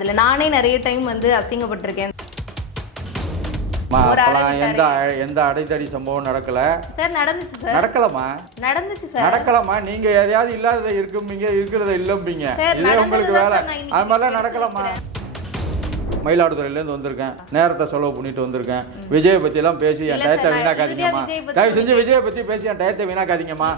அதுல நானே நிறைய டைம் வந்து அசிங்கப்பட்டிருக்கேன். எந்த அடைத்தடி சம்பவம் நடக்கல சார். நடந்துச்சு சார். நடந்துச்சு சார். நடக்கலாமா? நீங்க எதையாவது இல்லாததை இருக்கும்பீங்க, இருக்கிறத இல்லம்பீங்க. இது உங்களுக்கு வேலை. அது மாதிரிலாம் நடக்கலாமா? மயிலாடுதுறையிலேருந்து வந்திருக்கேன், நேரத்தை செலவு பண்ணிட்டு வந்திருக்கேன். விஜயை பற்றிலாம் பேசி என் டயத்தை வீணாக்காதீங்கம்மா. தயவு செஞ்சு விஜயை பற்றி பேசி என் டயத்தை வீணாக்காதீங்கம்மா.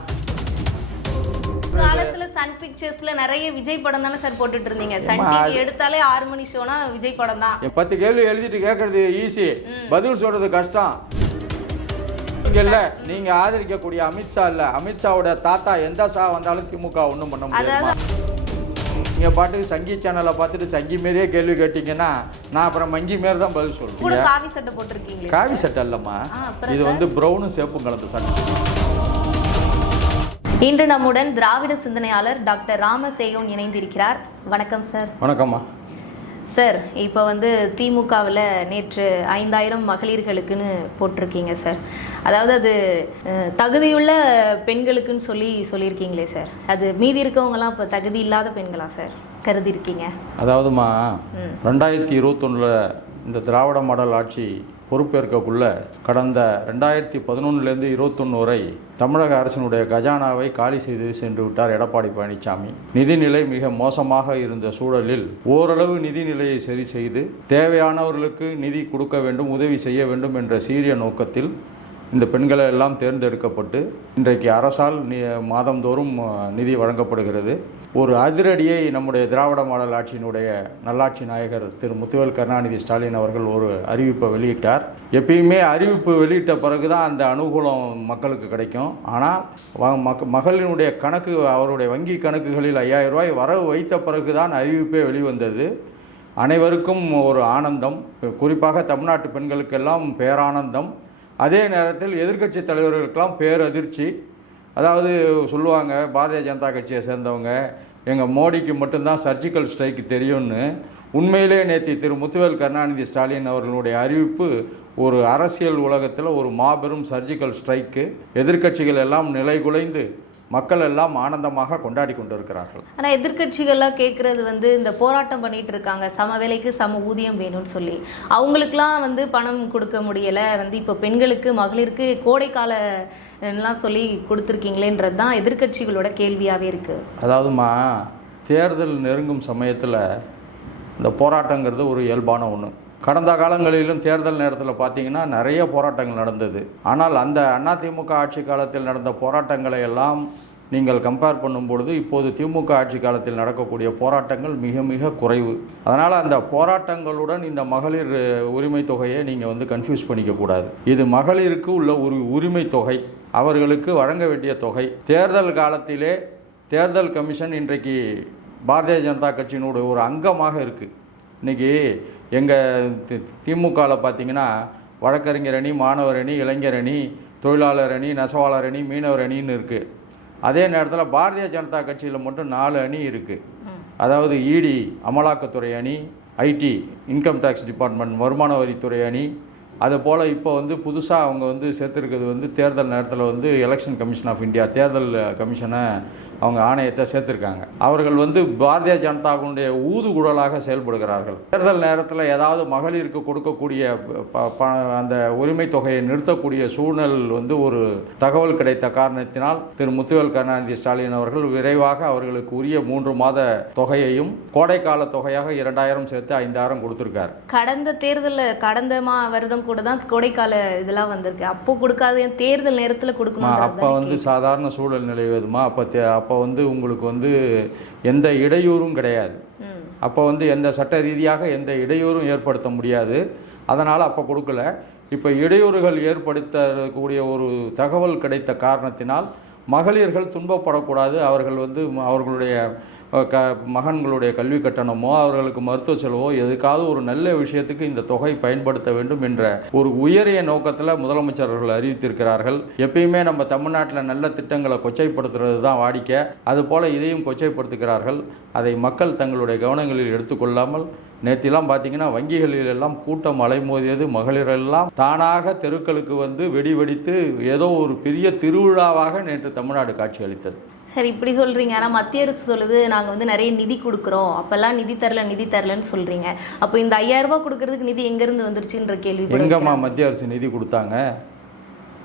காலத்துல சன் பிக்சர்ஸ்ல நிறைய விஜய் படம் தானே சார் போட்டுட்டு இருந்தீங்க. சன் டிவி எடுத்தாலே 6 மணி ஷோனா விஜய் படம் தான். 10 கேள்வி எழுதிட்டு கேட்கறது ஈஸி, பதில் சொல்றது கஷ்டம். இல்ல நீங்க ஆதரிக்கக்கூடிய அமித்ஷா இல்ல, அமித்ஷாவோட தாத்தா எந்த சா வந்தாலும் திமுக ஒன்றும் பண்ண முடியாது. நீங்க பாட்டுக்கு சங்கி சேனலை பார்த்துட்டு சங்கி மாரியே கேள்வி கேட்டீங்கன்னா நான் அப்புறம் மங்கி மாரி தான் பதில் சொல்லுவேன். காவி சட்டை போட்டிருக்கீங்க. காவி சட்டை இல்லம்மா, இது வந்து ப்ரௌனும் சேப்பும் கலந்த சட்டை. இன்று நம்முடன் திராவிட சிந்தனையாளர் டாக்டர் ராமசேயோன் இணைந்திருக்கிறார். வணக்கம் சார். வணக்கம்மா. சார், இப்போ வந்து திமுகவில் நேற்று 5000 மகளிர்களுக்குன்னு போட்டிருக்கீங்க சார். அதாவது அது தகுதியுள்ள பெண்களுக்குன்னு சொல்லியிருக்கீங்களே சார். அது மீதி இருக்கவங்களாம் இப்போ தகுதி இல்லாத பெண்களா சார் கருதி இருக்கீங்க? அதாவதுமா 2021 இந்த திராவிட மாடல் ஆட்சி பொறுப்பேற்கக்குள்ள கடந்த 2011லேருந்து 21 வரை தமிழக அரசினுடைய கஜானாவை காலி செய்து சென்று விட்டார் எடப்பாடி பழனிசாமி. நிதிநிலை மிக மோசமாக இருந்த சூழலில் ஓரளவு நிதிநிலையை சரி செய்து தேவையானவர்களுக்கு நிதி கொடுக்க வேண்டும், உதவி செய்ய வேண்டும் என்ற சீரிய நோக்கத்தில் இந்த பெண்களை எல்லாம் தேர்ந்தெடுக்கப்பட்டு இன்றைக்கு அரசால் மாதந்தோறும் நிதி வழங்கப்படுகிறது. ஒரு அதிரடியை நம்முடைய திராவிட மாடல் ஆட்சியினுடைய நல்லாட்சி நாயகர் திரு முத்துவேல் கருணாநிதி ஸ்டாலின் அவர்கள் ஒரு அறிவிப்பை வெளியிட்டார். எப்பயுமே அறிவிப்பு வெளியிட்ட பிறகு தான் அந்த அனுகூலம் மக்களுக்கு கிடைக்கும். ஆனால் மகளினுடைய கணக்கு, அவருடைய வங்கி கணக்குகளில் 5000 ரூபாய் வரவு வைத்த பிறகு தான் அறிவிப்பே வெளிவந்தது. அனைவருக்கும் ஒரு ஆனந்தம், குறிப்பாக தமிழ்நாட்டு பெண்களுக்கெல்லாம் பேரானந்தம். அதே நேரத்தில் எதிர்க்கட்சி தலைவர்களுக்கெல்லாம் பேரதிர்ச்சி. அதாவது சொல்லுவாங்க, பாரதிய ஜனதா கட்சியை சேர்ந்தவங்க எங்கள் மோடிக்கு மட்டும்தான் சர்ஜிக்கல் ஸ்ட்ரைக்கு தெரியும்னு. உண்மையிலே நேற்று திரு முத்துவேல் கருணாநிதி ஸ்டாலின் அவர்களுடைய அறிவிப்பு ஒரு அரசியல் உலகத்தில் ஒரு மாபெரும் சர்ஜிக்கல் ஸ்ட்ரைக்கு. எதிர்க்கட்சிகள் எல்லாம் நிலைகுலைந்து மக்கள் எல்லாம் ஆனந்தமாக கொண்டாடி கொண்டிருக்கிறார்கள். ஆனால் எதிர்கட்சிகள்லாம் கேட்குறது வந்து இந்த போராட்டம் பண்ணிட்டு இருக்காங்க, சம வேலைக்கு சம ஊதியம் வேணும்னு சொல்லி. அவங்களுக்குலாம் வந்து பணம் கொடுக்க முடியலை, வந்து இப்போ பெண்களுக்கு மகளிருக்கு கோடைக்கால எல்லாம் சொல்லி கொடுத்துருக்கீங்களேன்றது தான் எதிர்கட்சிகளோட கேள்வியாகவே இருக்குது. அதாவதுமா, தேர்தல் நெருங்கும் சமயத்தில் இந்த போராட்டங்கிறது ஒரு இயல்பான ஒன்று. கடந்த காலங்களிலும் தேர்தல் நேரத்தில் பார்த்தீங்கன்னா நிறைய போராட்டங்கள் நடந்தது. ஆனால் அந்த அதிமுக ஆட்சி காலத்தில் நடந்த போராட்டங்களை எல்லாம் நீங்கள் கம்பேர் பண்ணும்பொழுது இப்போது திமுக ஆட்சி காலத்தில் நடக்கக்கூடிய போராட்டங்கள் மிக மிக குறைவு. அதனால் அந்த போராட்டங்களுடன் இந்த மகளிர் உரிமை தொகையை நீங்கள் வந்து கன்ஃபியூஸ் பண்ணிக்கக்கூடாது. இது மகளிருக்கு உள்ள ஒரு உரிமை தொகை, அவர்களுக்கு வழங்க வேண்டிய தொகை. தேர்தல் காலத்திலே தேர்தல் கமிஷன் இன்றைக்கு பாரதிய ஜனதா கட்சியினுடைய ஒரு அங்கமாக இருக்குது. இன்றைக்கி எங்கள் திமுகவில் பார்த்திங்கன்னா வழக்கறிஞர் அணி, மாணவர் அணி, இளைஞர் அணி, தொழிலாளர் அணி, நெசவாளர் அணி, மீனவர் அணின்னு இருக்குது. அதே நேரத்தில் பாரதிய ஜனதா கட்சியில் மட்டும் 4 அணி இருக்குது. அதாவது இடி அமலாக்கத்துறை அணி, ஐடி இன்கம் டேக்ஸ் டிபார்ட்மெண்ட் வருமான வரித்துறை அணி, அதுபோல் இப்போ வந்து புதுசாக அவங்க வந்து சேர்த்துருக்கிறது வந்து தேர்தல் நேரத்தில் வந்து எலெக்ஷன் கமிஷன் ஆஃப் இந்தியா, தேர்தல் கமிஷனை அவங்க ஆணையத்தை சேர்த்துருக்காங்க. அவர்கள் வந்து பாரதிய ஜனதாவுடைய ஊதுகுழலாக செயல்படுகிறார்கள். தேர்தல் நேரத்தில் ஏதாவது மகளிருக்கு கொடுக்கக்கூடிய அந்த உரிமை தொகையை நிறுத்தக்கூடிய சூழ்நிலை வந்து ஒரு தகவல் கிடைத்த காரணத்தினால் திரு முத்துவேல் கருணாநிதி ஸ்டாலின் அவர்கள் விரைவாக அவர்களுக்கு உரிய 3 மாத தொகையையும் கோடைக்கால தொகையாக 2000 சேர்த்து 5000 கொடுத்துருக்காரு. கடந்த தேர்தலில் கடந்த வருடம் கூட தான் கோடைக்கால இதெல்லாம் வந்திருக்கு. அப்போ கொடுக்காத தேர்தல் நேரத்தில் கொடுக்கணும். அப்போ வந்து சாதாரண சூழல் நிலவுதுமா. அப்போ வந்து உங்களுக்கு வந்து எந்த இடையூறும் கிடையாது. அப்போ வந்து எந்த சட்ட ரீதியாக எந்த இடையூறும் ஏற்படுத்த முடியாது. அதனால் அப்போ கொடுக்கல. இப்போ இடையூறுகள் ஏற்படுத்தக்கூடிய ஒரு தகவல் கிடைத்த காரணத்தினால் மகளிர்கள் துன்பப்படக்கூடாது. அவர்கள் வந்து அவர்களுடைய மகன்களுடைய கல்வி கட்டணமோ அவர்களுக்கு மருத்துவ செலவோ எதுக்காவது ஒரு நல்ல விஷயத்துக்கு இந்த தொகை பயன்படுத்த வேண்டும் என்ற ஒரு உயரிய நோக்கத்தில் முதலமைச்சர் அவர்கள் அறிவித்திருக்கிறார்கள். எப்பயுமே நம்ம தமிழ்நாட்டில் நல்ல திட்டங்களை கொச்சைப்படுத்துறது தான் வாடிக்கை. அதுபோல் இதையும் கொச்சைப்படுத்துகிறார்கள். அதை மக்கள் தங்களுடைய கவனங்களில் எடுத்துக்கொள்ளாமல் நேற்றெல்லாம் பார்த்தீங்கன்னா வங்கிகளில் எல்லாம் கூட்டம் அலைமோதியது. மகளிரெல்லாம் தானாக தெருக்களுக்கு வந்து வெடி வெடித்து ஏதோ ஒரு பெரிய திருவிழாவாக நேற்று தமிழ்நாடு காட்சி அளித்தது. சார் இப்படி சொல்கிறீங்க, ஆனால் மத்திய அரசு சொல்லுது நாங்கள் வந்து நிறைய நிதி கொடுக்குறோம், அப்போல்லாம் நிதி தரலன்னு சொல்கிறீங்க. அப்போ இந்த 5000 ரூபாய் கொடுக்கறதுக்கு நிதி எங்கேருந்து வந்துருச்சுன்ற கேள்வி. எங்கம்மா மத்திய அரசு நிதி கொடுத்தாங்க?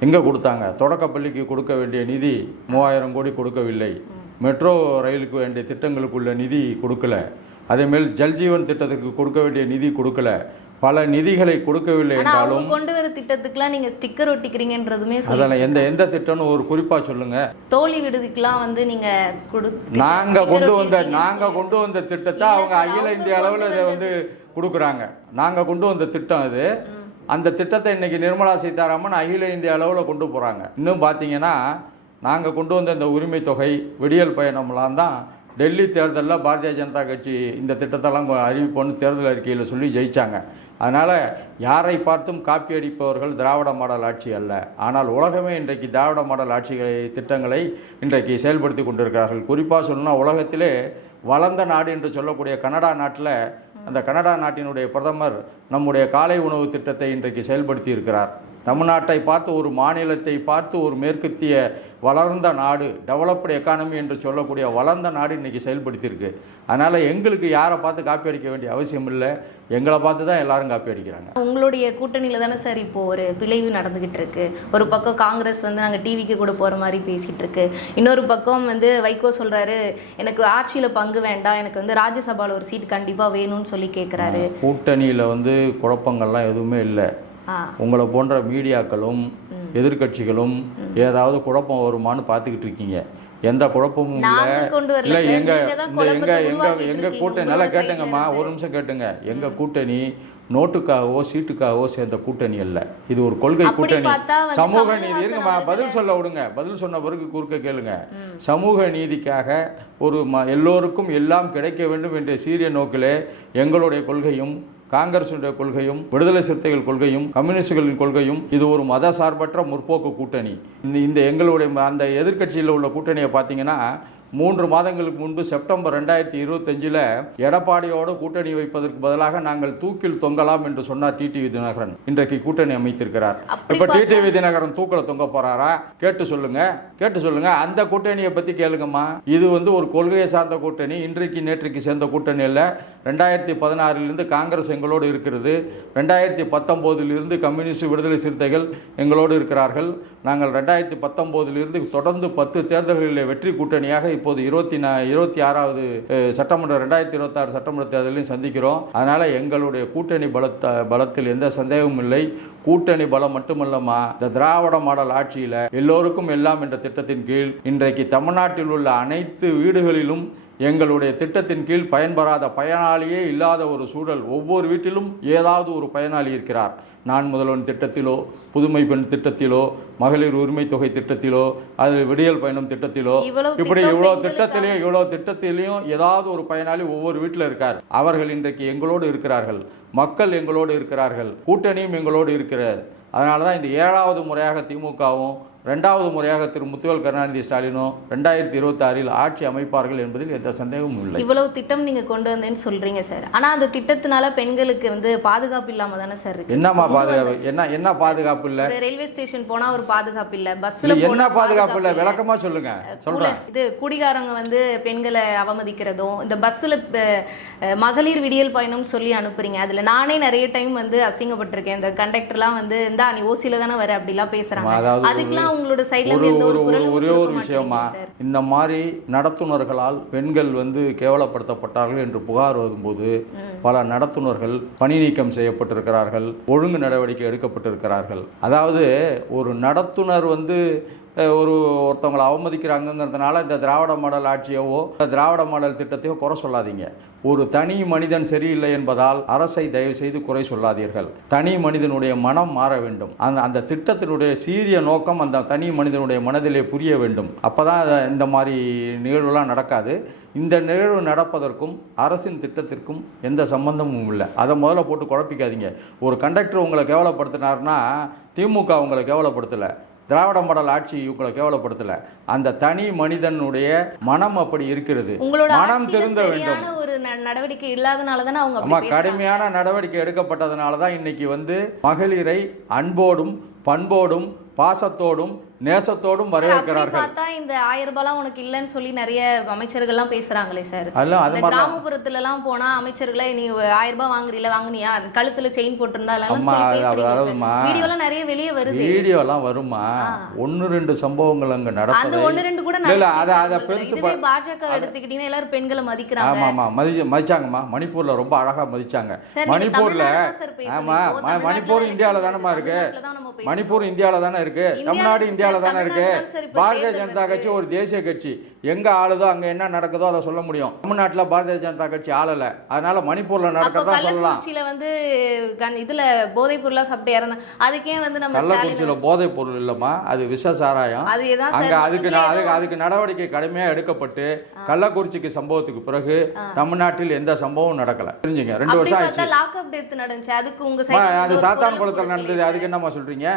எங்கே கொடுத்தாங்க? தொடக்கப்பள்ளிக்கு கொடுக்க வேண்டிய நிதி 3000 கோடி கொடுக்கவில்லை. மெட்ரோ ரயிலுக்கு வேண்டிய திட்டங்களுக்குள்ள நிதி கொடுக்கல. அதேமாரி ஜல்ஜீவன் திட்டத்துக்கு கொடுக்க வேண்டிய நிதி கொடுக்கல. பல நிதிகளை கொடுக்கவில்லை என்றாலும் கொண்டு வர திட்டத்துக்குலாம் நீங்க ஸ்டிக்கர் ஒட்டிக்கிறீங்கன்றதுமே அதெல்லாம் எந்த திட்டம்னு ஒரு குறிப்பா சொல்லுங்க. தோழி விடுதிக்குலாம் வந்து நீங்க நாங்க கொண்டு வந்த திட்டத்தை அவங்க அகில இந்திய அளவில் அதை வந்து கொடுக்குறாங்க. நாங்க கொண்டு வந்த திட்டம் அது. அந்த திட்டத்தை இன்னைக்கு நிர்மலா சீதாராமன் அகில இந்திய அளவில் கொண்டு போறாங்க. இன்னும் பார்த்தீங்கன்னா நாங்கள் கொண்டு வந்த இந்த உரிமை தொகை, விடியல் பயணம்லாம் தான் டெல்லி தேர்தலில் பாரதிய ஜனதா கட்சி இந்த திட்டத்தெல்லாம் அறிவிப்போன்னு தேர்தல் அறிக்கையில் சொல்லி ஜெயித்தாங்க. அதனால் யாரை பார்த்தும் காப்பி அடிப்பவர்கள் திராவிட மாடல் ஆட்சி அல்ல. ஆனால் உலகமே இன்றைக்கு திராவிட மாடல் ஆட்சி திட்டங்களை இன்றைக்கு செயல்படுத்தி கொண்டிருக்கிறார்கள். குறிப்பாக சொல்லணும்னா உலகத்திலே வளர்ந்த நாடு என்று சொல்லக்கூடிய கனடா நாட்டில் அந்த கனடா நாட்டினுடைய பிரதமர் நம்முடைய காலை உணவு திட்டத்தை இன்றைக்கு செயல்படுத்தி இருக்கிறார். தமிழ்நாட்டை பார்த்து, ஒரு மாநிலத்தை பார்த்து, ஒரு மேற்கத்திய வளர்ந்த நாடு, டெவலப்டு எக்கானமி என்று சொல்லக்கூடிய வளர்ந்த நாடு இன்றைக்கி செயல்படுத்தியிருக்கு. அதனால் எங்களுக்கு யாரை பார்த்து காப்பி அடிக்க வேண்டிய அவசியம் இல்லை. எங்களை பார்த்து தான் எல்லாரும் காப்பி அடிக்கிறாங்க. உங்களுடைய கூட்டணியில் தானே சார் இப்போது ஒரு பிளவு நடந்துக்கிட்டு இருக்கு. ஒரு பக்கம் காங்கிரஸ் வந்து நாங்கள் டிவிக்கு கூட போகிற மாதிரி பேசிகிட்டு இருக்கு. இன்னொரு பக்கம் வந்து வைகோ சொல்கிறாரு எனக்கு ஆட்சியில் பங்கு வேண்டாம், எனக்கு வந்து ராஜ்யசபாவில் ஒரு சீட் கண்டிப்பாக வேணும்னு சொல்லி கேட்குறாரு. கூட்டணியில் வந்து குழப்பங்கள்லாம் எதுவுமே இல்லை. உங்களை போன்ற மீடியாக்களும் எதிர்கட்சிகளும் ஏதாவது குழப்பம் வருமானு பார்த்துக்கிட்டு இருக்கீங்க. எந்த குழப்பமும் இல்லை. எங்க கூட்டணி நல்லா கேட்டுங்கம்மா, ஒரு நிமிஷம் கேட்டுங்க. எங்க கூட்டணி நோட்டுக்காகவோ சீட்டுக்காகவோ சேர்ந்த கூட்டணி அல்ல. இது ஒரு கொள்கை கூட்டணி. சமூக நீதி இருக்குமா, பதில் சொல்ல விடுங்க. பதில் சொன்ன பிறகு குறுக்க கேளுங்க. சமூக நீதிக்காக ஒரு எல்லோருக்கும் எல்லாம் கிடைக்க வேண்டும் என்ற சீரிய நோக்கிலே எங்களுடைய கொள்கையும், காங்கிரசுடைய கொள்கையும், விடுதலை சிறுத்தைகள் கொள்கையும், கம்யூனிஸ்டுகளின் கொள்கையும், இது ஒரு மத சார்பற்ற முற்போக்கு கூட்டணி. இந்த எங்களுடைய அந்த எதிர்க்கட்சியில் உள்ள கூட்டணியை பார்த்தீங்கன்னா 3 மாதங்களுக்கு முன்பு செப்டம்பர் 2025 எடப்பாடியோடு கூட்டணி வைப்பதற்கு பதிலாக நாங்கள் தூக்கில் தொங்கலாம் என்று சொன்னார் டிடிவி தினகரன். இன்றைக்கு கூட்டணி அமைத்திருக்கிறார். இப்ப டிடிவி தினகரன் தூக்கில் தொங்க போறாரா? கேட்டு சொல்லுங்க. அந்த கூட்டணியை பத்தி கேளுங்கம்மா. இது வந்து ஒரு கொள்கையை சார்ந்த கூட்டணி. இன்றைக்கு நேற்றுக்கு சேர்ந்த கூட்டணி இல்ல. 2016 காங்கிரஸ் எங்களோடு இருக்கிறது. 2019 கம்யூனிஸ்ட், விடுதலை சிறுத்தைகள் எங்களோடு இருக்கிறார்கள். நாங்கள் 2019 தொடர்ந்து 10 தேர்தல்களில் வெற்றி கூட்டணியாக இப்போது 26வது சட்டமன்ற 2026 சட்டமன்ற தேர்தலையும் சந்திக்கிறோம். அதனால எங்களுடைய கூட்டணி பலத்தில் எந்த சந்தேகமும் இல்லை. கூட்டணி பலம் மட்டுமல்லமா, இந்த திராவிட மாடல் ஆட்சியில் எல்லோருக்கும் எல்லாம் என்ற திட்டத்தின் கீழ் இன்றைக்கு தமிழ்நாட்டில் உள்ள அனைத்து வீடுகளிலும் எங்களுடைய திட்டத்தின் கீழ் பயன்பெறாத பயனாளியே இல்லாத ஒரு சூழல். ஒவ்வொரு வீட்டிலும் ஏதாவது ஒரு பயனாளி இருக்கிறார். நான் முதல்வன் திட்டத்திலோ, புதுமை பெண் திட்டத்திலோ, மகளிர் உரிமை தொகை திட்டத்திலோ, அது விடியல் பயணம் திட்டத்திலோ, இப்படி இவ்வளோ திட்டத்திலையும் ஏதாவது ஒரு பயனாளி ஒவ்வொரு வீட்டில் இருக்கார். அவர்கள் இன்றைக்கு எங்களோடு இருக்கிறார்கள். மக்கள் எங்களோடு இருக்கிறார்கள். கூட்டணியும் எங்களோடு இருக்கிறது. அதனால தான் இந்த 7வது முறையாக திமுகவும் 2வது முறையாக திரு முத்துவேல் கருணாநிதி ஸ்டாலினும் 2026 ஆட்சி அமைப்பார்கள் என்பதில் எந்த சந்தேகமும் இல்லை. இவ்வளவு திட்டம் நீங்க கொண்டு வந்தேன்னு சொல்றீங்க சார். ஆனா அந்த திட்டத்தினால பெண்களுக்கு வந்து பாதுகாப்பு இல்லாம தானே சார் இருக்கு. என்னமா பாதுகாப்பு? என்ன பாதுகாப்பு இல்ல? ரயில்வே ஸ்டேஷன் போனா ஒரு பாதுகாப்பு இல்ல, பஸ்ல என்ன பாதுகாப்பு இல்ல? விளக்கமா சொல்லுங்க. சொல்றேன். இது குடிகாரங்க வந்து பெண்களை அவமதிக்கிறதும், இந்த பஸ்ல மகளிர் விடியல் பயணம் சொல்லி அனுப்புறீங்க. அதுல நானே நிறைய டைம் வந்து அசிங்கப்பட்டிருக்கேன். இந்த கண்டக்டர்லாம் வந்து இந்த நீ ஓசில தானே வர அப்படிலாம் பேசுறாங்க. அதுக்கெல்லாம் உங்களோட சைடுல இருந்து எந்த ஒரு குரலும் ஒரே ஒரு விஷயமா, இந்த மாதிரி நடத்துனர்களால் பெண்கள் வந்து கேவலப்படுத்தப்பட்டார்கள் என்று புகார் வரும்போது பல நடத்துனர்கள் பணி நீக்கம் செய்யப்பட்டிருக்கிறார்கள். ஒழுங்கு நடவடிக்கை எடுக்கப்பட்டிருக்கிறார்கள். அதாவது ஒரு நடத்துனர் வந்து ஒருத்தவங்களை அவமதிக்கிறாங்கிறதுனால இந்த திராவிட மாடல் ஆட்சியவோ திராவிட மாடல் திட்டத்தையோ குறை சொல்லாதீங்க. ஒரு தனி மனிதன் சரியில்லை என்பதால் அரசை தயவு செய்து குறை சொல்லாதீர்கள். தனி மனிதனுடைய மனம் மாற வேண்டும். அந்த திட்டத்தினுடைய சீரிய நோக்கம் அந்த தனி மனிதனுடைய மனதிலே புரிய வேண்டும். அப்போதான் இந்த மாதிரி நிகழ்வுலாம் நடக்காது. இந்த நிகழ்வு நடப்பதற்கும் அரசின் திட்டத்திற்கும் எந்த சம்பந்தமும் இல்லை. அதை முதல்ல போட்டு குழப்பிக்காதீங்க. ஒரு கண்டக்டர் உங்களை கேவலப்படுத்தினார்னா திமுக உங்களை கேவலப்படுத்தலை, திராவிட மாடல் ஆட்சி இவங்களை கேவலப்படுத்தல. அந்த தனி மனிதனுடைய மனம் அப்படி இருக்கிறது. மனம் திருந்த வேண்டும். ஒரு நடவடிக்கை இல்லாதனால தானே அவங்க கடுமையான நடவடிக்கை எடுக்கப்பட்டதனால தான் இன்னைக்கு வந்து மகளிரை அன்போடும் பண்போடும் பாசத்தோடும் நேசத்தோடும் வரவேற்கிறார்கள். பார்த்தா இந்த 1000 ரூபாய்லாம் உனக்கு இல்லைன்னு சொல்லி நிறைய அமைச்சர்கள்லாம் பேசுறாங்களே சார். அதெல்லாம் அது மாதிரி கிராமப்புறத்துல எல்லாம் போனா அமைச்சர்களை நீ 1000 ரூபாய் வாங்குனியா, கழுத்துல செயின் போட்டிருந்தா வீடியோலாம் நிறைய வெளியே வருது. வீடியோலாம் வருமா? 1-2 சம்பவங்கள் அங்க நடக்குது. அந்த 1-2 கூட இல்ல அத பெருசு பாஜக எடுத்துக்கிட்டீங்கன்னா எல்லாரும் பெண்களை மதிக்கிறாங்க. ஆமா மதிச்சாங்கம்மா. மணிப்பூர்ல ரொம்ப அழகா மதிச்சாங்க. மணிப்பூர்ல ஆமா மணிப்பூர் இந்தியாவில தானமா இருக்கு. மணிப்பூர் இந்தியாவில தானே இருக்கு. தமிழ்நாடு இந்தியாவில தானே இருக்கு. பாரதிய ஜனதா கட்சி ஒரு தேசிய கட்சி. எங்க ஆளுதோ அங்க என்ன நடக்குதோ அதை சொல்ல முடியும். தமிழ்நாட்டுல பாரதிய ஜனதா கட்சி ஆளல. அதனால மணிப்பூர்ல நடக்கிறதா சொல்லலாம். கள்ளக்குறிச்சியில வந்து இதுல போதைப் பொருளா சாப்பிட்டு இறந்த அதுக்கே வந்து நம்ம கள்ளக்குறிச்சியில போதைப் பொருள் இல்லம்மா, அது விஷ சாராயம். அங்க அதுக்கு நடவடிக்கை கடுமையா எடுக்கப்பட்டு கள்ளக்குறிச்சிக்கு சம்பவத்துக்கு பிறகு தமிழ்நாட்டில் எந்த சம்பவம் நடக்கல. தெரிஞ்சுங்க. 2 வருஷம் ஆயிடுச்சு. லாக்அப் டெத் நடந்துச்சு. அதுக்கு உங்க சைடு அது சாத்தான் குளத்துல நடந்தது. அதுக்கு என்னமா சொல்றீங்க?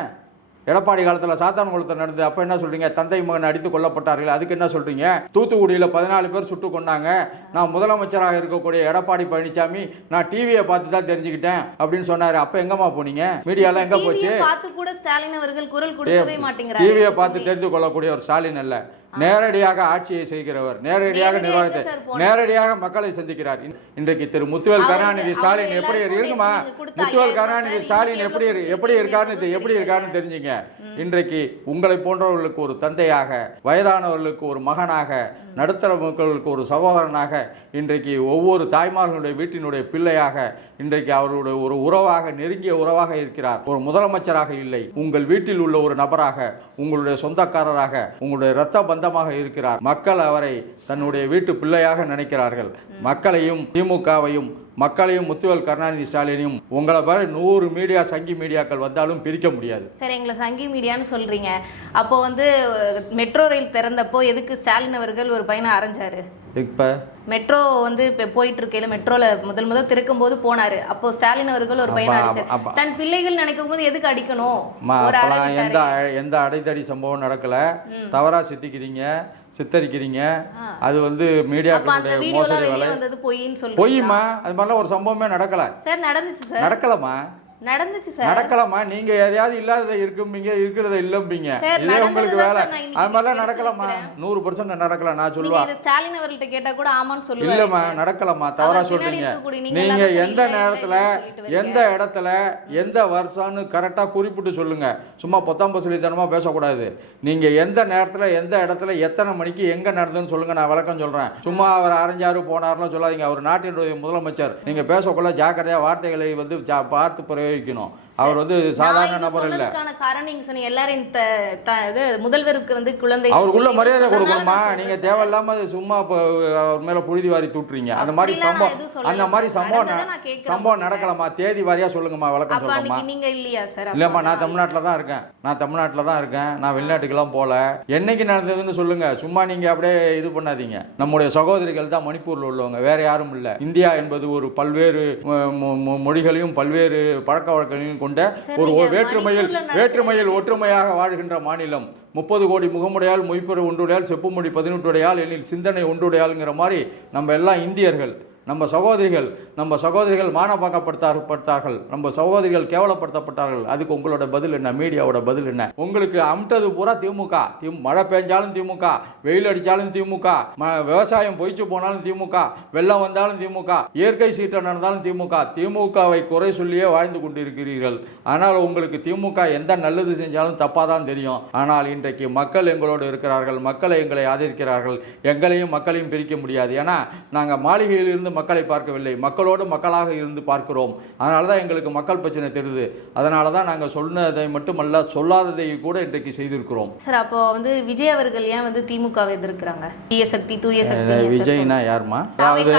எடப்பாடி காலத்தில் சாத்தான் குளத்தில் நடந்தது. அப்போ என்ன சொல்றீங்க? தந்தை மகன் அடித்து கொல்லப்பட்டார்கள். அதுக்கு என்ன சொல்றீங்க? தூத்துக்குடியில் 14 பேர் சுட்டு கொண்டாங்க. நான் முதலமைச்சராக இருக்கக்கூடிய எடப்பாடி பழனிசாமி நான் டிவியை பார்த்து தான் தெரிஞ்சுக்கிட்டேன் அப்படின்னு சொன்னாரு. அப்போ எங்கம்மா போனீங்க? மீடியாலாம் எங்க போச்சு? பார்த்து கூட ஸ்டாலின் அவர்கள் குரல் கொடுக்கவே மாட்டேங்கிறார். டிவியை பார்த்து தெரிந்து கொள்ளக்கூடிய ஒரு ஸ்டாலின் அல்ல, நேரடியாக ஆட்சியை செய்கிறவர், நேரடியாக நிர்வாகத்தை, நேரடியாக மக்களை சந்திக்கிறார். இன்றைக்கு திரு முத்துவேல் கருணாநிதி ஸ்டாலின் எப்படி இருக்குமா? முத்துவேல் கருணாநிதி ஸ்டாலின் எப்படி இருக்காருன்னு தெரிஞ்சுங்க. இன்றைக்கு உங்களை போன்றவர்களுக்கு ஒரு தந்தையாக, வயதானவர்களுக்கு ஒரு மகனாக, நடுத்தர மக்களுக்கு ஒரு சகோதரனாக, இன்றைக்கு ஒவ்வொரு தாய்மார்களுடைய வீட்டினுடைய பிள்ளையாக, இன்றைக்கு அவருடைய ஒரு உறவாக, நெருங்கிய உறவாக இருக்கிறார். ஒரு முதலமைச்சராக இல்லை, உங்கள் வீட்டில் உள்ள ஒரு நபராக, உங்களுடைய சொந்தக்காரராக, உங்களுடைய இரத்த பந்தமாக இருக்கிறார். மக்கள் அவரை தன்னுடைய வீட்டு பிள்ளையாக நினைக்கிறார்கள். மக்களையும் திமுகவையும் மக்களையும் முத்துவேல் கருணாநிதி ஸ்டாலினையும் உங்களை பாரு 100 மீடியா சங்கி மீடியாக்கள் வந்தாலும் பிரிக்க முடியாது. சரி, எங்களை சங்கி மீடியான்னு சொல்றீங்க. அப்போ வந்து மெட்ரோ ரயில் திறந்தப்போ எதுக்கு ஸ்டாலின் அவர்கள் ஒரு பையனை அரைஞ்சாரு? இப்ப மெட்ரோ வந்து இப்போ போயிட்டு இருக்கையில மெட்ரோல முதல் திறக்கும் போது போனாரு. அப்போ ஸ்டாலின் அவர்கள் ஒரு பையனை அடிச்சாரு. தன் பிள்ளைகள் நினைக்கும் போது எதுக்கு அடிக்கணும்? எந்த அடைத்தடி சம்பவம் நடக்கல. தவறா சித்தரிக்கிறீங்க. அது வந்து மீடியாக்களுடைய மோசடி வேலை. பொய்யுமா? அது மாதிரிலாம் ஒரு சம்பவமே நடக்கல சார். நடந்துச்சு சார். நடக்கலமா? நடந்துச்சு சார். நடக்கலாமா? நீங்க எதையாவது இல்லாததை இருக்கும்பீங்க, இருக்கிறத இல்லம்பீங்க. இதே உங்களுக்கு வேலை. அது மாதிரிலாம் நடக்கலாமா? 100% நடக்கல. நான் சொல்லுவேன். ஸ்டாலின் அவர்கள்ட்ட கேட்டா கூட ஆமான்னு சொல்லுவாங்க. இல்லம்மா, நடக்கலாமா? தவறா சொல்றீங்க. நீங்க எந்த நேரத்துல, எந்த இடத்துல, எந்த வருஷம்னு கரெக்டா குறிப்பிட்டு சொல்லுங்க. சும்மா பொத்தாம்ப சொல்லித்தனமா பேசக்கூடாது. நீங்க எந்த நேரத்துல, எந்த இடத்துல, எத்தனை மணிக்கு, எங்க நடந்ததுன்னு சொல்லுங்க. நான் விளக்கம் சொல்றேன். சும்மா அவர் அரைஞ்சாரு போனாருன்னு சொல்லாதீங்க. அவர் நாட்டினுடைய முதலமைச்சர். நீங்க பேசக்குள்ள ஜாக்கிரதையா வார்த்தைகளை வந்து பார்த்து வைக்கணும். அவர் வந்து சாதாரண நபர் இல்ல. முதல்வருக்கு வந்து குழந்தை அவருக்குள்ள மரியாதை கொடுக்கணுமா? நீங்க தேவையில்லாம சும்மா அவர் மேல புழுதி வாரி தூட்டுறீங்க. அந்த மாதிரி சம்பவம் நடக்கலாமா? தேதி வாரியா சொல்லுங்கம்மா, விளக்கம் சொல்லுங்கம்மா. நீங்க இல்லையா சார்? இல்லம்மா, நான் தமிழ்நாட்டில் தான் இருக்கேன். நான் வெளிநாட்டுக்கெல்லாம் போல. என்னைக்கு நடந்ததுன்னு சொல்லுங்க. சும்மா நீங்க அப்படியே இது பண்ணாதீங்க. நம்முடைய சகோதரிகள் தான் மணிப்பூர்ல உள்ளவங்க, வேற யாரும் இல்ல. இந்தியா என்பது ஒரு பல்வேறு மொழிகளையும் பல்வேறு பழக்க வழக்கங்களையும் கொண்ட ஒரு வேற்றுமையில் ஒற்றுமையாக வாழ்கின்ற மாநிலம். 30 கோடி முகமுடையால், மொய்ப்பொரு ஒன்றுடையால், செப்புமொழி 18 எனில் சிந்தனை ஒன்றுடையாள்ங்கிற மாதிரி நம்ம எல்லாம் இந்தியர்கள். நம்ம சகோதரிகள் மானபாக்கப்படுத்தார்கள். நம்ம சகோதரிகள் கேவலப்படுத்தப்பட்டார்கள். அதுக்கு உங்களோட பதில் என்ன? மீடியாவோட பதில் என்ன? உங்களுக்கு அம்ட்டது பூரா திமுக. மழை பெஞ்சாலும் திமுக, வெயில் அடித்தாலும் திமுக, விவசாயம் பொய்ச்சு போனாலும் திமுக, வெள்ளம் வந்தாலும் திமுக, இயற்கை சீற்றம் நடந்தாலும் திமுக. திமுகவை குறை சொல்லியே வாழ்ந்து கொண்டிருக்கிறீர்கள். ஆனால் உங்களுக்கு திமுக எந்த நல்லது செஞ்சாலும் தப்பாக தான் தெரியும். ஆனால் இன்றைக்கு மக்கள் எங்களோடு இருக்கிறார்கள். எங்களை ஆதரிக்கிறார்கள். எங்களையும் மக்களையும் பிரிக்க முடியாது. ஏன்னா நாங்கள் மாளிகையில் இருந்து மக்களை பார்க்கவில்லை, மக்களோடு மக்களாக இருந்து பார்க்கிறோம். அதனால தான் எங்களுக்கு மக்கள் பிரச்சனை தெரியுது. அதனால தான் நாங்கள் சொன்னதை மட்டுமல்ல, சொல்லாததை கூட இன்றைக்கு செய்திருக்கிறோம். சார், அப்போ வந்து விஜய் அவர்கள் ஏன் வந்து திமுகவை எதிர்க்கிறாங்க? தூய சக்தி விஜய்னா யாருமா? அதாவது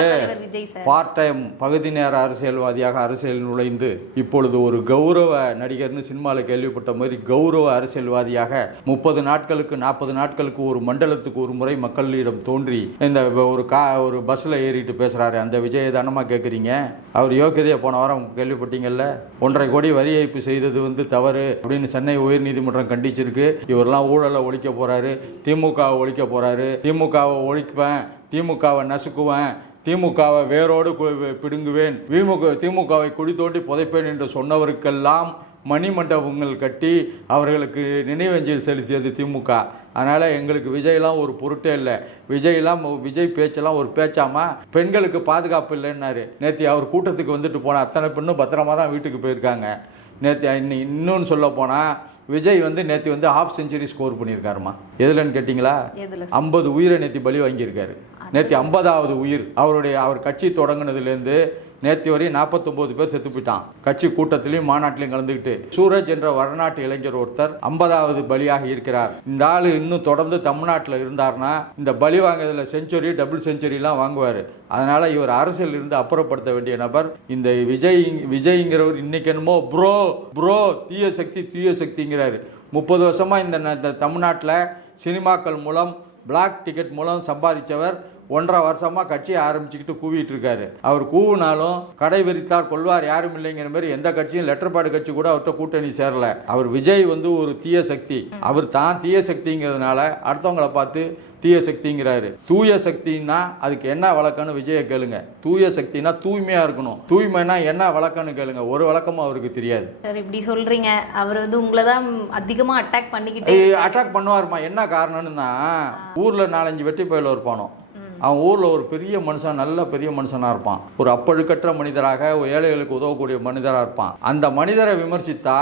பார்ட் டைம் பகுதி நேர அரசியல்வாதியாக அரசியல் நுழைந்து இப்பொழுது ஒரு கௌரவ நடிகர்னு சினிமாவில் கேள்விப்பட்ட மாதிரி கௌரவ அரசியல்வாதியாக 30 நாட்களுக்கு 40 நாட்களுக்கு ஒரு மண்டலத்துக்கு ஒரு முறை மக்களிடம் தோன்றி இந்த ஒரு பஸ்ஸில் ஏறிட்டு பேசுகிறாரு. அந்த விஜயை தானமா கேட்குறீங்க? அவர் யோக்கியதையை போன வாரம் கேள்விப்பட்டீங்கல்ல, 1.5 கோடி வரி ஏய்ப்பு செய்தது வந்து தவறு அப்படின்னு சென்னை உயர்நீதிமன்றம் கண்டிச்சிருக்கு. இவரெல்லாம் ஊழலை ஒழிக்க போறாரு, திமுகவை ஒழிக்க போறாரு, திமுகவை ஒழிப்பேன், திமுகவை நசுக்குவேன், திமுகவை வேரோடு பிடுங்குவேன், திமுகவை குழி தோண்டி புதைப்பேன் என்று சொன்னவருக்கெல்லாம் மணிமண்டபங்கள் கட்டி அவர்களுக்கு நினைவஞ்சலி செலுத்தியது திமுக. அதனால் எங்களுக்கு விஜய்லாம் ஒரு பொருட்டே இல்லை. விஜய் பேச்செல்லாம் ஒரு பேச்சாமா? பெண்களுக்கு பாதுகாப்பு இல்லைன்னாரு. நேற்று அவர் கூட்டத்துக்கு வந்துட்டு போன அத்தனை பெண்ணும் பத்திரமா தான் வீட்டுக்கு போயிருக்காங்க. நேற்று இன்னொன்று சொல்ல போனால் விஜய் நேற்று ஹாஃப் செஞ்சுரி ஸ்கோர் பண்ணியிருக்காருமா. எதுலன்னு கேட்டிங்களா? 50 உயிரை நேற்று பலி வாங்கியிருக்காரு. நேற்று 50வது உயிர். அவர் கட்சி தொடங்கினதுலேருந்து நேற்று வரையும் 49 பேர் செத்து போயிட்டான். கட்சி கூட்டத்திலையும் மாநாட்டிலையும் கலந்துக்கிட்டு. சூரஜ் என்ற வடநாட்டு இளைஞர் ஒருத்தர் 50வது பலியாக இருக்கிறார். இந்த ஆள் இன்னும் தொடர்ந்து தமிழ்நாட்டில் இருந்தார்னா இந்த பலி வாங்குறதுல செஞ்சுரி, டபுள் செஞ்சுரிலாம் வாங்குவார். அதனால் இவர் அரசியல் இருந்து அப்புறப்படுத்த வேண்டிய நபர். இந்த விஜய்ங்கிறவர் இன்னைக்கு என்னமோ ப்ரோ தீய சக்திங்கிறாரு. 30 வருஷமாக இந்த தமிழ்நாட்டில் சினிமாக்கள் மூலம் பிளாக் டிக்கெட் மூலம் சம்பாதிச்சவர் 1.5 வருஷமாக கட்சியை ஆரம்பிச்சுக்கிட்டு கூவிட்டு இருக்காரு. அவர் கூவினாலும் கடை விரித்தார் கொள்வார் யாரும் இல்லைங்கிற மாதிரி எந்த கட்சியும் லெட்டர் பேட் கட்சி கூட அவர்கிட்ட கூட்டணி சேரல. அவர் விஜய் ஒரு தீய சக்தி. அவர் தான் தீய சக்திங்கிறதுனால அடுத்தவங்களை பார்த்து தீய சக்திங்கிறாரு. தூய சக்தின்னா அதுக்கு என்ன வழக்கம்னு விஜயை கேளுங்க. தூய சக்தினா தூய்மையா இருக்கணும். தூய்மைனா என்ன வழக்கம்னு கேளுங்க. ஒரு வழக்கமும் அவருக்கு தெரியாது. சார் இப்படி சொல்றீங்க. அவர் உங்களை தான் அதிகமா அட்டாக் பண்ணிக்கிட்டே அட்டாக் பண்ணுவாருமா. என்ன காரணம்னா ஊர்ல 4-5 வெட்டி பயல இருப்பானோ. அவன் ஊரில் ஒரு பெரிய மனுஷன், நல்ல பெரிய மனுஷனாக இருப்பான். ஒரு அப்பழுக்கற்ற மனிதராக, ஏழைகளுக்கு உதவக்கூடிய மனிதராக இருப்பான். அந்த மனிதரை விமர்சித்தா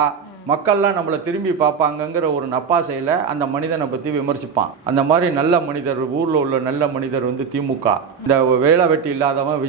மக்கள்லாம் நம்மளை திரும்பி பார்ப்பாங்கங்கிற ஒரு நப்பாசையில் அந்த மனிதனை பற்றி விமர்சிப்பான். அந்த மாதிரி நல்ல மனிதர், ஊரில் உள்ள நல்ல மனிதர் திமுக. இந்த வேலை வெட்டி இல்லாதவன்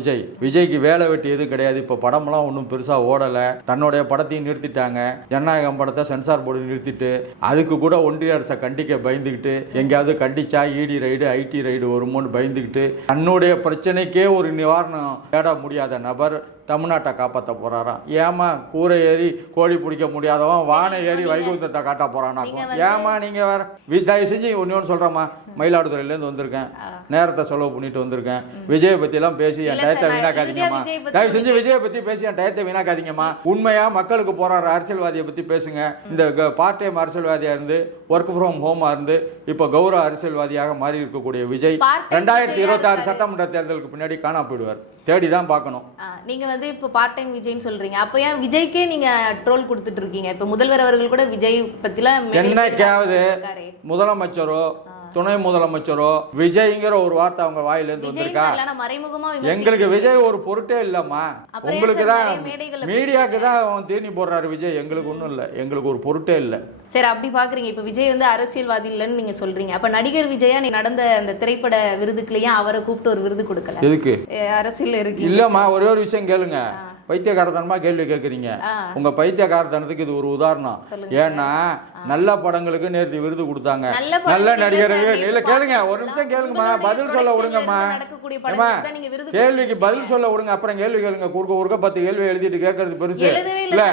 விஜய்க்கு வேலை வெட்டி எதுவும் கிடையாது. இப்போ படமெல்லாம் ஒன்றும் பெருசாக ஓடலை. தன்னுடைய படத்தையும் நிறுத்திட்டாங்க. ஜனநாயகம் படத்தை சென்சார் போர்டு நிறுத்திட்டு அதுக்கு கூட ஒன்றிய அரசை கண்டிக்க பயந்துக்கிட்டு, எங்கேயாவது கண்டிச்சா இடி ரைடு ஐடி ரைடு வருமோன்னு பயந்துக்கிட்டு தன்னுடைய பிரச்சனைக்கே ஒரு நிவாரணம் தேட முடியாத நபர் தமிழ்நாட்டை காப்பாற்ற போறாராம். ஏமா கூரை ஏறி கோழி பிடிக்க முடியாதவன் வானை ஏறி வைகுந்தத்தை காட்ட போறானாக்கும். ஏமா நீங்க வேற தயவு செஞ்சு ஒன்று சொல்றேம்மா, மயிலாடுதுறையிலேருந்து வந்திருக்கேன், நேரத்தை செலவு பண்ணிட்டு வந்திருக்கேன். விஜயை பற்றிலாம் பேசி என் டயத்தை வீணாக்காதீங்கம்மா. தயவு செஞ்சு விஜயை பற்றி பேசி என் டயத்தை வீணாக்காதீங்கம்மா. உண்மையா மக்களுக்கு போராடுற அரசியல்வாதியை பற்றி பேசுங்க. இந்த பார்ட் டைம் அரசியல்வாதியாக இருந்து ஒர்க் ஃப்ரம் ஹோமாக இருந்து இப்போ கௌரவ அரசியல்வாதியாக மாறி இருக்கக்கூடிய விஜய் 2026 சட்டமன்ற தேர்தலுக்கு பின்னாடி காணா போயிடுவார். தேடி தான் பார்க்கணும். நீங்க இப்போ பார்ட் டைம் விஜய்னு சொல்றீங்க. அப்போ ஏன் விஜய்க்கே நீங்க ட்ரோல் கொடுத்துட்டு இருக்கீங்க? இப்போ முதல்வர் அவர்கள் கூட விஜய் பத்திலாம் என்னைக்காவது முதலமைச்சரோ துணை முதலமைச்சரோ விஜய்ங்கிற ஒரு வார்த்தை அவங்க வாயிலேருந்து வந்திருக்கா? எங்களுக்கு விஜய் ஒரு பொருட்டே இல்லம்மா. உங்களுக்கு தான் மீடியாவுக்கு தான் அவன் தீனி போடுறாரு விஜய். எங்களுக்கு ஒன்றும் இல்லை, எங்களுக்கு ஒரு பொருட்டே இல்லை. சரி, அப்படி பாக்குறீங்க. இப்ப விஜய் அரசியல்வாதி இல்லைன்னு நீங்க சொல்றீங்க. அப்ப நடிகர் விஜயா நீ நடந்த அந்த திரைப்பட விருதுக்குள்ளேயே அவரை கூப்பிட்டு ஒரு விருது கொடுக்கல? எதுக்கு? அரசியல் இருக்கு இல்லம்மா. ஒரே ஒரு விஷயம் கேளுங்க. பைத்தியக்காரத்தனமா கேள்வி கேட்குறீங்க. உங்க பைத்தியக்காரத்தனத்துக்கு இது ஒரு உதாரணம். ஏன்னா நல்ல படங்களுக்கு நேற்று விருது கொடுத்தாங்க. நல்ல நடிகர்கள் இல்ல, கேளுங்க ஒரு நிமிஷம் கேளுங்கம்மா, பதில் சொல்ல விடுங்கம்மா. கேள்விக்கு பதில் சொல்ல விடுங்க, அப்புறம் கேள்வி கேளுங்க. குறுக்க 10 கேள்வி எழுதிட்டு கேட்கறது பெருசு இல்ல.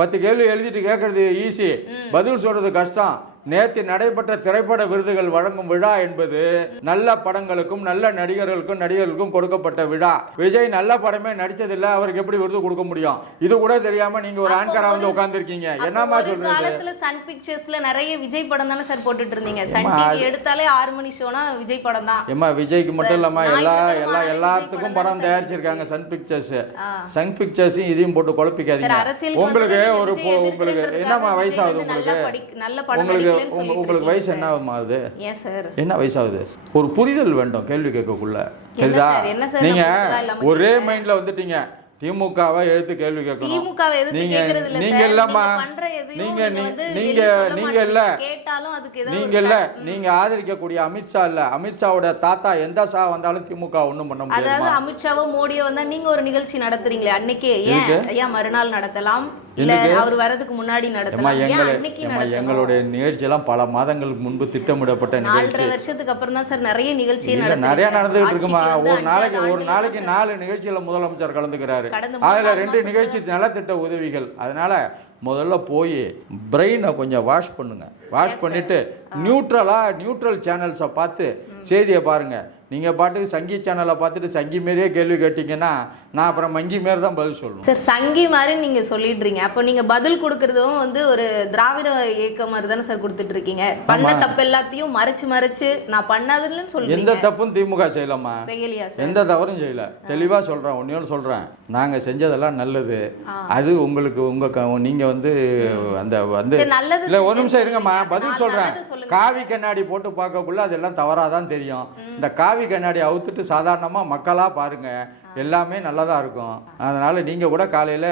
10 கேள்வி எழுதிட்டு கேட்கறது ஈஸி, பதில் சொல்றது கஷ்டம். நேற்று நடைபெற்ற திரைப்பட விருதுகள் வழங்கும் விழா என்பது நல்ல படங்களுக்கும் நல்ல நடிகர்களுக்கும் கொடுக்கப்பட்ட விழா. விஜய் நல்ல படமே நடிச்சதில்லை, அவருக்கு எப்படி விருது கொடுக்க முடியும்? இது கூட தெரியாம நீங்க ஒரு ஆன்கரா உட்கார்ந்து இருக்கீங்க. என்னமா சொல்றீங்க? சன் பிக்சர்ஸ்ல நிறைய விஜய் படம் தானே சார் போட்டுட்டு இருந்தீங்க. சன் டிவி எடுத்தாலே 6 மணி ஷோனா விஜய் படம் தான். ஏமா விஜய்க்கு மட்டும் இல்லாம எல்லாத்துக்கும் படம் தயாரிச்சிருக்காங்க சன் பிக்சர்ஸ். சன் பிக்சர்ஸையும் இதையும் போட்டு குழப்பிக்காதீங்க. உங்களுக்கு என்னமா வயசாகுது? உங்களுக்கு வயசு என்ன ஆகுது? என்ன வயசாகுது? ஒரு புரிதல் வேண்டும் கேள்வி கேட்கக்குள்ள. சரிதா? நீங்க ஒரே மைண்ட்ல வந்துட்டீங்க. திமுகவை எதிர்த்து கேள்வி கேட்கணும். நீங்க இல்லம்மா, நீங்க ஆதரிக்கக்கூடிய அமித்ஷா இல்ல. அமித்ஷாவோட தாத்தா எந்த சா வந்தாலும் திமுக ஒண்ணும் பண்ண முடியாது. அதாவது அமித்ஷாவோ மோடியோ வந்தா நீங்க ஒரு நிகழ்ச்சி நடத்துறீங்களே, அன்னைக்கே ஏன் மறுநாள் நடத்தலாம்? இல்ல அவர் வரதுக்கு முன்னாடி நடத்தலாம். எங்களுடைய நிகழ்ச்சி எல்லாம் பல மாதங்களுக்கு முன்பு திட்டமிடப்பட்ட நிகழ்ச்சி. 4 வருஷத்துக்கு அப்புறம் தான் சார் நிறைய நிகழ்ச்சி நிறைய நடந்துகிட்டு இருக்குமா. ஒரு நாளைக்கு 4 நிகழ்ச்சியில முதலமைச்சர் கலந்துக்கிறாரு. அதுல 2 நிகழ்ச்சி நலத்திட்ட உதவிகள். அதனால முதல்ல போய் பிரெயினை கொஞ்சம் வாஷ் பண்ணுங்க. வாஷ் பண்ணிட்டு நியூட்ரல் சேனல்ஸை பார்த்து செய்தியை பாருங்க. நீங்கள் பாட்டுக்கு சங்கி சேனலை பார்த்துட்டு சங்கி மாரியே கேள்வி கேட்டிங்கன்னா நான் அப்புறம் மங்கி மாரி தான் பதில் சொல்லணும். சார் சங்கி மாதிரி நீங்கள் சொல்லிடுறீங்க. அப்போ நீங்கள் பதில் கொடுக்குறதும் வந்து ஒரு திராவிட இயக்கம் மாதிரி தானே சார் கொடுத்துட்டு இருக்கீங்க. பண்ண தப்பு எல்லாத்தையும் மறைச்சு நான் பண்ணாதுன்னு சொல்லுங்க. எந்த தப்பும் திமுக செய்யலாமா? செய்யலையா சார்? எந்த தவறும் செய்யல. தெளிவாக சொல்கிறேன், ஒன்றையும் சொல்கிறேன், நாங்கள் செஞ்சதெல்லாம் நல்லது. அது உங்களுக்கு நீங்கள் வந்து அந்த வந்து நல்லது இல்லை, ஒரு நிமிஷம் இருங்கம்மா, பதில் சொல்கிறேன். காவி கண்ணாடி போட்டு பார்க்கக்குள்ள அதெல்லாம் தவறாக தான் தெரியும். இந்த காவி கண்ணாடி அவுத்துட்டு சாதாரணமாக மக்களாக பாருங்கள், எல்லாமே நல்லதாக இருக்கும். அதனால் நீங்கள் கூட காலையில்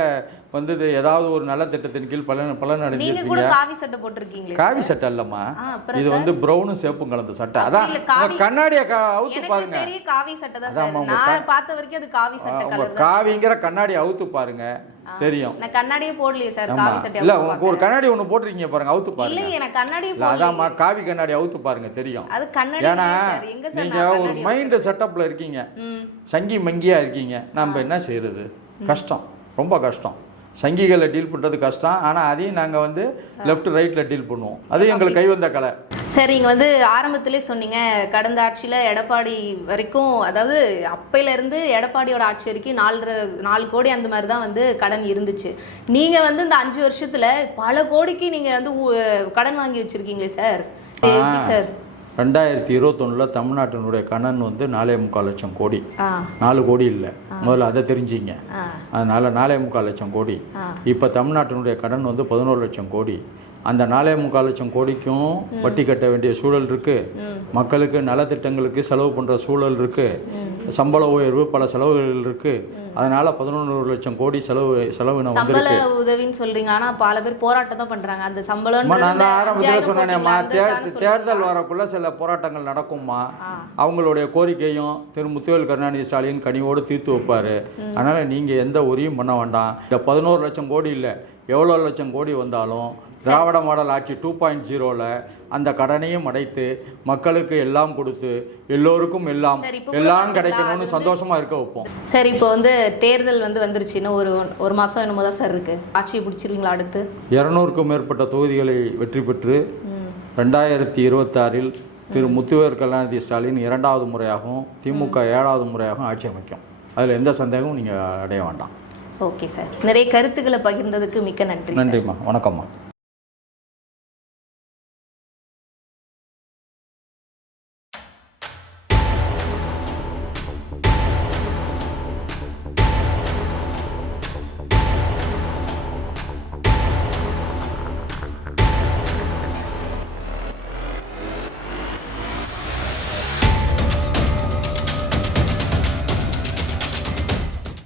வந்து ஏதாவது ஒரு நல்ல திட்டத்தின் கீழ் பலன் அடைஞ்சிருக்கீங்க. காவி சட்டை போட்டிருக்கீங்க. காவி சட்டை இல்லைம்மா, இது வந்து ப்ரௌனும் சேப்பும் கலந்த சட்டை. அதான் கண்ணாடியை அவுத்து பாருங்க. காவி சட்டை தான் நான் பார்த்த வரைக்கும் அது காவி சட்டை கலர். காவிங்கிற கண்ணாடி அவுத்து பாருங்க தெரியும். நான் கண்ணாடியே போடலையே சார். காவி சட்டை இல்ல, ஒரு கண்ணாடி ஒன்று போட்டிருக்கீங்க பாருங்க, அவுத்து பாருங்க. இல்ல எனக்கு கண்ணாடியே போடல. அதான்மா, காவி கண்ணாடி அவுத்து பாருங்க தெரியும். அது கண்ணாடி. ஏன்னா நீங்க ஒரு மைண்ட் செட்டப்ல இருக்கீங்க, சங்கி மங்கியா இருக்கீங்க. நம்ம என்ன செய்யறது? கஷ்டம், ரொம்ப கஷ்டம். சங்கிகளை டீல் பண்ணுறது கஷ்டம். ஆனால் அதையும் நாங்கள் வந்து லெஃப்ட் ரைட்டில் டீல் பண்ணுவோம். அது எங்களுக்கு கைவந்த கலை. சார் நீங்கள் வந்து ஆரம்பத்திலே சொன்னீங்க, கடந்த ஆட்சியில் எடப்பாடி வரைக்கும், அதாவது அப்பையிலேருந்து எடப்பாடியோட ஆட்சி வரைக்கும் 4 கோடி அந்த மாதிரி தான் வந்து கடன் இருந்துச்சு. நீங்கள் வந்து இந்த 5 வருஷத்தில் பல கோடிக்கு நீங்கள் வந்து கடன் வாங்கி வச்சுருக்கீங்களே சார். எப்படி சார்? 2021 தமிழ்நாட்டினுடைய கடன் வந்து 4.25 லட்சம் கோடி. 4 கோடி இல்லை, முதல்ல அதை தெரிஞ்சிங்க. அதனால் 4.25 லட்சம் கோடி. இப்போ தமிழ்நாட்டினுடைய கடன் வந்து 11 லட்சம் கோடி. அந்த 4.25 லட்சம் கோடிக்கும் வட்டி கட்ட வேண்டிய சூழல் இருக்குது. மக்களுக்கு நலத்திட்டங்களுக்கு செலவு பண்ணுற சூழல் இருக்குது. சம்பள உயர்வு, பல செலவுகள் இருக்குது. அதனால் 11 லட்சம் கோடி செலவினம் சம்பள உதவின்னு சொல்கிறீங்க. ஆனால் பல பேர் போராட்டம் தான் பண்ணுறாங்க. அந்த சம்பளம் நான் ஆரம்பத்தில் சொன்னேன்மா, தேர்தல் வரக்குள்ள சில போராட்டங்கள் நடக்கும்மா. அவங்களுடைய கோரிக்கையும் திரு முத்துவேல் கருணாநிதி ஸ்டாலின் கனிவோடு தீர்த்து வைப்பார். அதனால் நீங்கள் எந்த உரியும் பண்ண வேண்டாம். இந்த 11 லட்சம் கோடி இல்லை, எவ்வளோ லட்சம் கோடி வந்தாலும் திராவிட மாடல் ஆட்சி 2.0ல அந்த கடனையும் அடைத்து மக்களுக்கு எல்லாம் கொடுத்து எல்லோருக்கும் எல்லாம் கிடைக்கணும்னு சந்தோஷமா இருக்க வைப்போம். சார் இப்போ வந்து தேர்தல் வந்துருச்சு, இன்னும் ஒரு மாதம் என்னமோ தான் சார் இருக்கு. ஆட்சியை பிடிச்சிருவீங்களா? அடுத்து 200க்கும் மேற்பட்ட தொகுதிகளை வெற்றி பெற்று 2026 திரு முத்துவேல் கருணாநிதி ஸ்டாலின் 2வது முறையாகவும் திமுக 7வது முறையாகவும் ஆட்சி அமைக்கும். அதில் எந்த சந்தேகமும் நீங்கள் அடைய வேண்டாம். ஓகே சார், நிறைய கருத்துக்களை பகிர்ந்ததுக்கு மிக்க நன்றி. நன்றிம்மா, வணக்கம்மா.